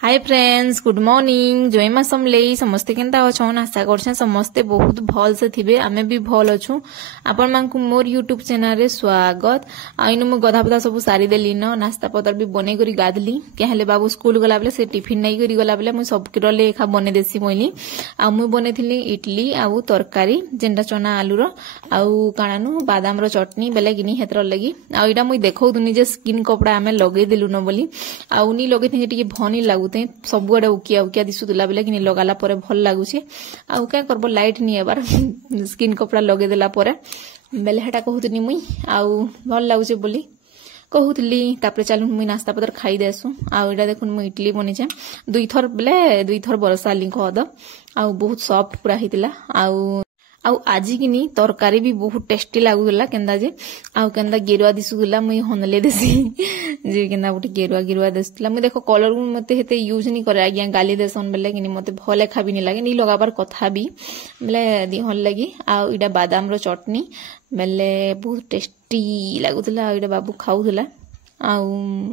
हाय friends, good morning. जयमा समले समस्ते केंता अछन? आशा करछन समस्ते बहुत भल से थिबे। आमे भी भल अछु। आपण मानकु मोर यूट्यूब चैनल रे स्वागत। आइनु मु गधा पदा सब सारी देली न, नाश्ता पतर भी बने करी गादली। केहले बाबू स्कूल गला बेले से टिफिन नै करी गला बेले मु सब किरले एखा बने देसी मोइली। आ मु बनेथिली इडली आउ तरकारी जेंडा चना आलू रो आउ काणानु बादाम रो चटनी बेले गिनी हेतर लगी। आ इडा मु देखौ दुनी जे स्किन कपड़ा आमे लगे देलु न बोली। आउ नी लगे थे टिके भनी लागु सबुआडे उकिया उकिया दिशुला बेले कि लगाला परे भल लगुचे। आउ क्या करब लाइट नहीं एबार स्किन कपड़ा लगे देला परे बेले हेटा कहूतनी मुई आउ भल लगुचे बोली कहूतली। तापर चलू मुई नाश्ता पतर खाई देसु। आउ इडा देखुन मुई इडली बनिचे दुई थर बेले दुई थर बरसाली खद आउ बहुत सॉफ्ट पूरा हितिला। आउ आज किनी तरकारी भी बहुत टेस्टी लागुला केंदा जे आउ केंदा गेरुआ दिसुला मुई हनले देसी जे केंदा गोटे गेरुआ गेरुआ दिसुला। मुई देखो कलर मते हेते यूज नहीं करे आज्ञा गाली देसन बेले किनी मते भले खाबी नहीं लागे नी लगाबार कथा भी बेले दी हल लगी। आउ इडा बादाम रो चटनी बेले बहुत टेस्टी लागुला। इडा बाबू खाउला आउ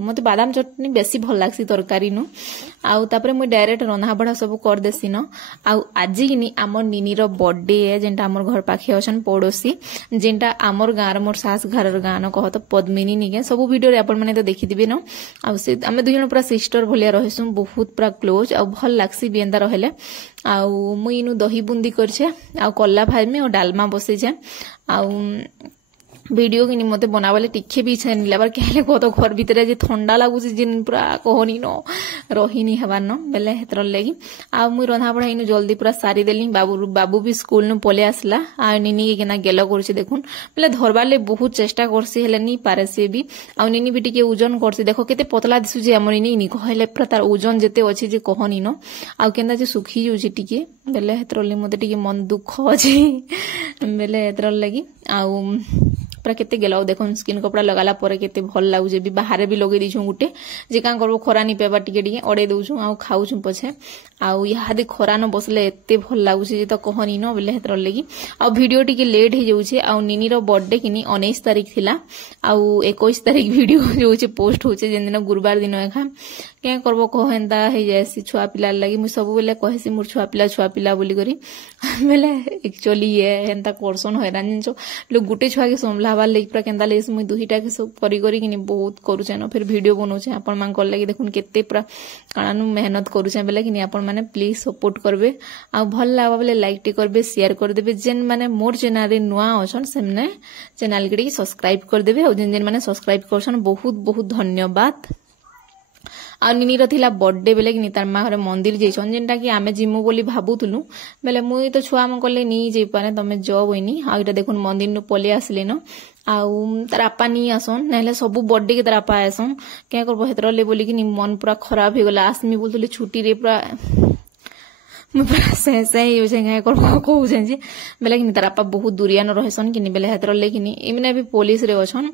मते बादाम चटनी बेसी भल लागसी तरकारी नु। आउ तापरे मुई डायरेक्ट रंधा बढा सब कर देसी न। आउ आज किनी हमर निनी रो बर्थडे है जेंटा हमर घर पाखे अछन पड़ोसी जेंटा हमर गार मोर सास घर रो गान कहत पद्मिनी निके सब वीडियो रे अपन माने तो देखि दिबे न। आउ से हमें दुई जन पूरा सिस्टर भलिया रहसु बहुत पूरा क्लोज आउ भल लागसी बेंदा रहले। आउ मुई इनु दही बुंदी करछे आउ कल्ला भाजमी और डालमा बसे छे। आउ वीडियो कि मते बनावाले टिके भी इच्छा नहीं लाबार कहले को तो घर भीतर जे ठंडा लागुची जिन पूरा कहनी न रही नहीं हबार न बेले हेतर लगी। आ मुई रंधा बढा इनु जल्दी पूरा सारी देली। बाबू भी स्कूल न पले आसला आ निनी के केना गेलो करछि देखुन बेले धरबाले बहुत चेष्टा करसी हेले नी पारे से भी। आ निनी भी टिके ओजन करसी देखो केते पतला दिसु जे हमर निनी कहले पूरा तार ओजन जेते अछि जे कहनी न आ केंदा जे सुखी जोछि टिके बेले हेतर ले मते टिके मन दुख अछि बेले हेतर लगी। आउ पूरा केते गेलाउ देखो स्किन कपड़ा लगाला परे केते भल लागु जे भी बाहर भी लगे दिछु गुटे जे का करबो खरा नि पेबा टिके टिके अडे दउछु आ खाउछु पछे। आउ यादे खरा न बसले एते भल लागु जे त कहनी न बेले हेतर लगी। आ वीडियो टिके लेट हे जाउछे। आ निनी रो बर्थडे किनी 19 तारिख थिला आउ 21 तारिख वीडियो जोउछे पोस्ट होछे जेन दिन गुरुवार दिन एखा के करबो कहेंदा हे जैसी छुआ पिला लगी मु सब बेले कहेसी मोर छुआ पिला बोली करी बेले एक्चुअली ये हेंता करसन हैरान जिंचो लोग गुटे छुआ के संभलाबार लगी पूरा केंदा ले मुई दुहीटा के सब करी करी किनी बहुत करूछे न फिर वीडियो बनौछे आपण मान कर लगी देखुन केते पूरा काणानु मेहनत करूछे बेले किनी आपण माने प्लीज सपोर्ट करबे आ भल लागबा बेले लाइक टी करबे शेयर कर देबे। जेन माने मोर चैनल रे नुआ अछन सेमने चैनल के सब्सक्राइब कर देबे और जेन जेन माने सब्सक्राइब करछन बहुत बहुत धन्यवाद। आ निनी रो थिला बर्थडे बेले कि तार मा घरे मंदिर जेछन जेनटा कि आमे जिमु बोली भाबुथुलु बेले मुई तो छुआ म कले नी जे पाने तमे जब होइनी। आ इटा देखुन मंदिर नु पले आसले न आउ तार आपा नी आसन नहले सब बर्थडे के तार आपा आसन क्या करबो हेतर ले बोली कि मन पूरा खराब हो गला। आसमी बोलथुले छुट्टी रे पूरा पूरा से यूजे काय करबो कहउछन जे बेले कि तार आपा बहुत दूरिया न रहसन कि बेले हेतर ले कि इमने भी पुलिस रे अछन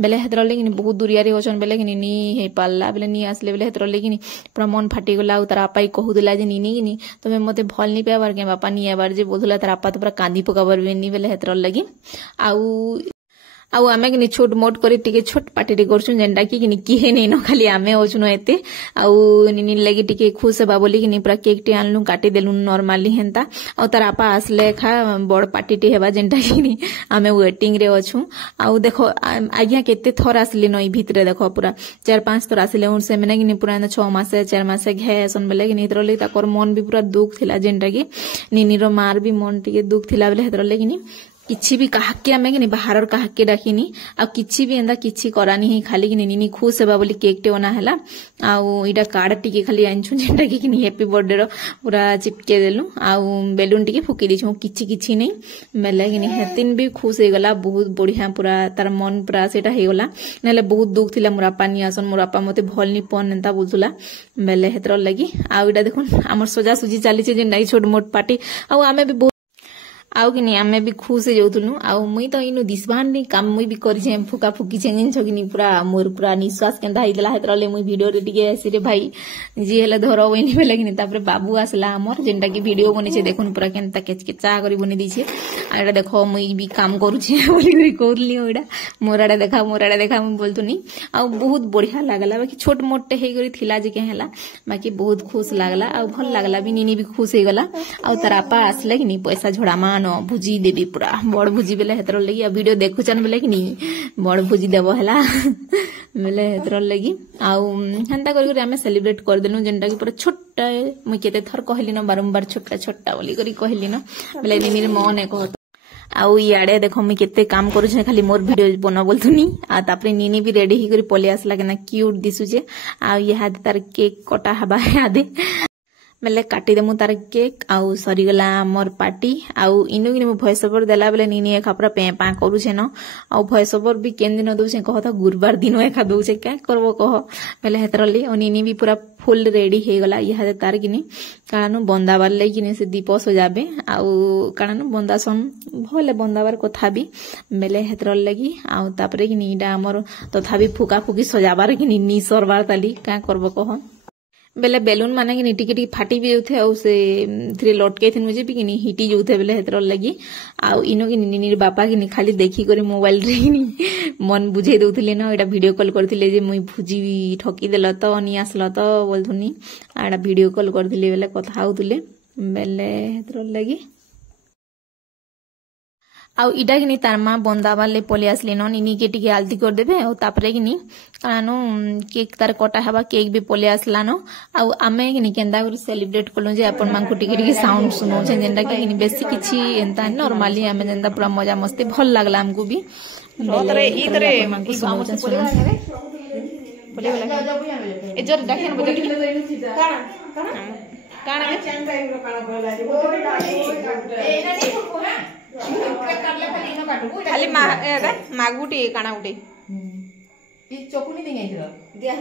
बेले हेतर ले कि बहुत दूरिया रे अछन बेले कि नी हे पाल्ला बेले नी आसले बेले हेतर ले कि पूरा मन फाटी गला। तार आपा ही कहउदिला जे नी कि तमे मते भल नी पेबार के बापा नी आबार जे बोलथुला तार आपा तो पूरा कांदी पकाबर बेनी बेले हेतर लगी। आउ आमे कि छोट मोट करी टिके छोट पार्टी रे करछु जेंडा कि किहे नै न खाली आमे होछु एते। आउ निनी लगी टिके खुश हेबा बोली कि पूरा केक टे आनलु काटी देलु नॉर्मली हेंता। आ तार आपा आसले खा बड़ पार्टी टे हेबा जेंडा कि आमे वेटिंग रे अछु। आउ देखो आज्ञा केते थर आसले नई भितरे देखो पूरा 4-5 थर आसले उन से मने कि पूरा 6 मास 4 मास घेसन बेले कि हेतर ले ताकर मन भी पूरा दुख थिला जेंडा कि निनी रो मार भी मन टिके दुख थिला बेले हेतर ले कि किछि भी काहके आमे कि बाहर काहके डाकिनी आ किछि भी एंदा किछि करानी ही खाली कि निनी खुश हेबा बोली केक टे बना हैला। आउ इडा कार्ड टिके खाली आनछु जेंटा कि हैप्पी बर्थडे रो पूरा चिपके देलु आउ बेलून टिके फुकी दिछु किछि नै मेले कि हेतिन भी खुश हे गला बहुत बढ़िया पूरा तार मन पूरा सेटा हे गला। नले बहुत दुख थिला मोर आपा नी आसन मोर आपा मते भल नी पन एंता बोलथुला मेले हेतर लगी। आउ इडा देखुन हमर सजा सुजी चाली जे नै छोट मोट पार्टी आउ आमे भी आउ कि नहीं आमे भी खुश हो जाऊलु आउ मुई तो इनु दिसबान नहीं काम मुई भी करी फुका फुकी जिन कि पूरा मोर पूरा निश्वास केनता होइतला हेतरले मुई वीडियो रे टिके आसी रे भाई जी हेले धरो बनी बेले कि तापर बाबू आसला हमर जेनटा कि वीडियो बनी छे देखुन पूरा केनता केचकेचा करी बनी दीछे आडा देखो मुई भी काम करू छे बोली करी कहली ओडा मोराडा देखा मुई बोलतुनी आउ बहुत बढ़िया लागला बाकी छोट मोटे हे करी थिला जे के हेला बाकी बहुत खुश लागला आउ भल लागला भी नीनी भी खुश हे गला आउ तार आपा आसले कि नहीं पैसा झोड़ामा न भुजी देबी पूरा बड़ भुजी बेले हेतर लगी वीडियो देखुचन बेले कि नहीं बड़ भुजी देबो हेला बेले हेतर लगी आउ हंता करी आमे सेलिब्रेट कर देनु जेनटा कि पूरा छोटा मुई केते थर कहली न बारंबार छोटा छोटा बोली करी कहली न बेले नीनी मन ए कहत आउ इयाडे देखो मुई केते काम करू छे खाली मोर वीडियो बना बोलथुनी आ तापरे नीनी भी रेडी ही करी पले आसला केना क्यूट दिसु जे आ यहा तार केक कटा हबा आदे बेले काटी देमु तार केक आउ सरीगला मोर पार्टी आउ इनु कि भॉइस ओवर देला बेले नीनी एखा पूरा पे पा करू छे न आउ भॉइस ओवर भी केन दिन दउ छे कहता गुरुवार दिन एखा दउ छे क्या करबो कह बेले हेतरली ओ नीनी भी पूरा फुल रेडी हे गला यहा तार किनी कानु बंदाबार ले किनी से दीप सजाबे आउ कानु बंदासन भले बंदाबार कथा भी बेले हेतरल लगी आउ तापरे किनी इडा हमर तथापि फुका फुकी सजाबार किनी नी सरबार ताली क्या करबो कह बेले बेलून माने कि टिके टिके फाटी भी जाउथे आउ से थ्री लटके थिन मुझे भी कि हिटी जाउथे बेले हेतर लगी आउ इनो कि नीनी बापा कि खाली देखी करी मोबाइल रे मन बुझे दउथिले न एटा वीडियो कॉल करथिले जे मुई भुजी ठकी देला तो नि आसला तो बोलथुनी आडा वीडियो कॉल करथिले बेले कथा होउथिले बेले हेतर लगी आउ इटा कि तार माँ बंदाबार ले पले आसले न नीनी के टिके आलती कर देबे और तापरे कि कानो केक तार कटा हबा केक भी पले आसला न आउ आमे कि केंदा करी सेलिब्रेट कलु जे अपन मान को टिके टिके साउंड सुनो जे जेंदा कि बेसी किछि एंता नॉर्मली आमे जेंदा पूरा मजा मस्ती भल लागला हमको भी तरे इतरे ई गाम से पले ए जर देखन बजे काना खाली मागुटी काना उठे चकुनी दे दिया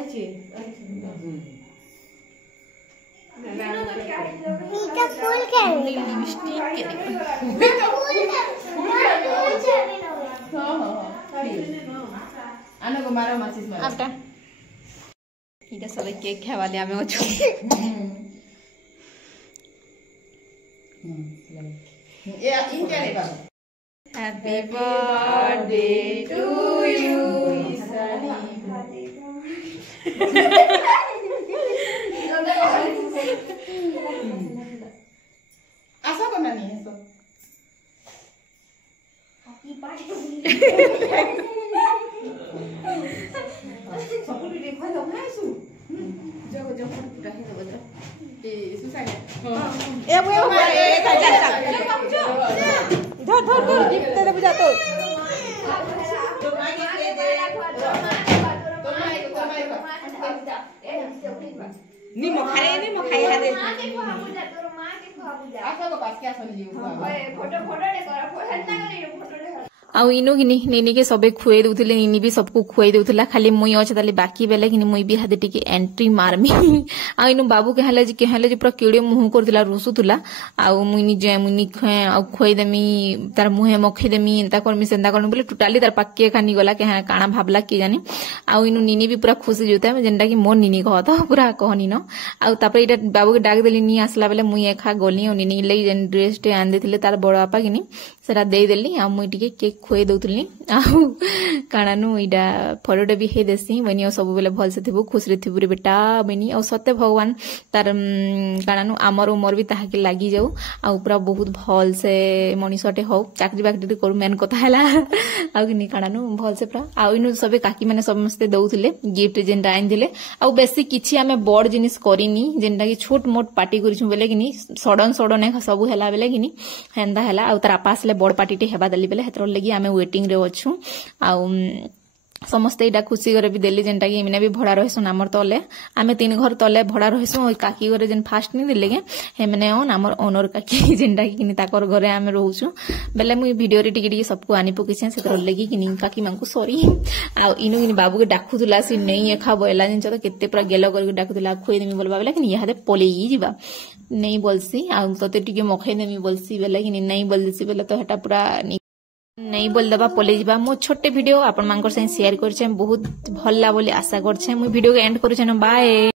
सब केक खावाले आमे अछु Happy birthday to you. Asa kau nani eso? Happy birthday. Sepuluh dia kau tahu mana su? Jago jago sudah itu betul. Susah ya? धर तेरे बुझा तो नी मखाई हादे आसा को पास क्या सुन जीव फोटो दे कर फोटो ना करे फोटो दे आउ इनु कि नीनी के सबे खुए दउथिले नीनी भी सबको खुए दउथिला खाली मुई अछि ताले बाकी बेले कि मुई भी हादे टिके एंट्री मारमी आ इनु बाबू के हले जे पूरा केड़े मुंह करदिला रुसुथुला आउ मुई नि जे मुई नि खए आउ खुए देमी तार मुहे मखे देमी एंता करमी सेंता करमी बोले टोटाली तार पक्के खानी गला के हां काना भाबला कि जानी आउ इनु नीनी भी पूरा खुशी जोता जेंटा कि मोर नीनी कहत पूरा कहनी न आउ तापर इटा बाबू के डाक देली नि आसला बेले मुई एखा गली ओ नीनी ले जेन ड्रेस टे आन देथिले तार बड़ बापा किनी सेरा दे देली आ मुई टिके केक खुए दउतली आउ कानानु इडा फरोडे भी हे देसी बनियो सब बेले भल से थिबु खुश रे थिबु रे बेटा बनी और सत्य भगवान तार कानानु आमर उमर भी ताहा के लागी जाऊ आ पूरा बहुत भल से मनीषटे हो चाकरी बाकरी करू मेन कथा हला आ कि कानानु भल से पूरा आ इनु सबे काकी माने समस्त दउथिले गिफ्ट जेन आइन दिले आ बेसी किछि आमे बड़ जिनिस करिनी जेनटा कि छोट मोट पार्टी करिछु बेले किनी सडन सडन सब हला बेले किनी हेंदा हला आ तार पासले बड़ पार्टी टे हेबा दली बेले हेतर लगी आमे वेटिंग रे अछु आ समस्ते इटा खुशी करे भी देली जेनटा कि इमने भी भड़ा रहसुन आमर तले आमे 3 घर तले भड़ा रहसु ओई काकी घरे जेन फास्ट नहीं दिले के हेमने ओन आमर ओनर काकी जेनटा कि ताकर घरे आमे रहउछु बेले मुई वीडियो रे टिके सबको आनी पकिछे सेतर लगी कि काकी मांकु सॉरी आ इनु इन बाबू के डाकुतुला सी नहीं खाबो एला जिन तो केते पूरा गेलो कर डाकुतुला खोई देमी बोलबा बेले कि इहादे पलेई जिबा नहीं बोलसी आ तते टिके मखै देमी बोलसी बेले कि नहीं बोलसी बेले तो हेटा पूरा नहीं बोल दबा पले जीवा मो छोटे वीडियो आपण मानकर से शेयर करछे बहुत भल्ला बोली आशा करछे मु वीडियो के एंड करछे न बाय।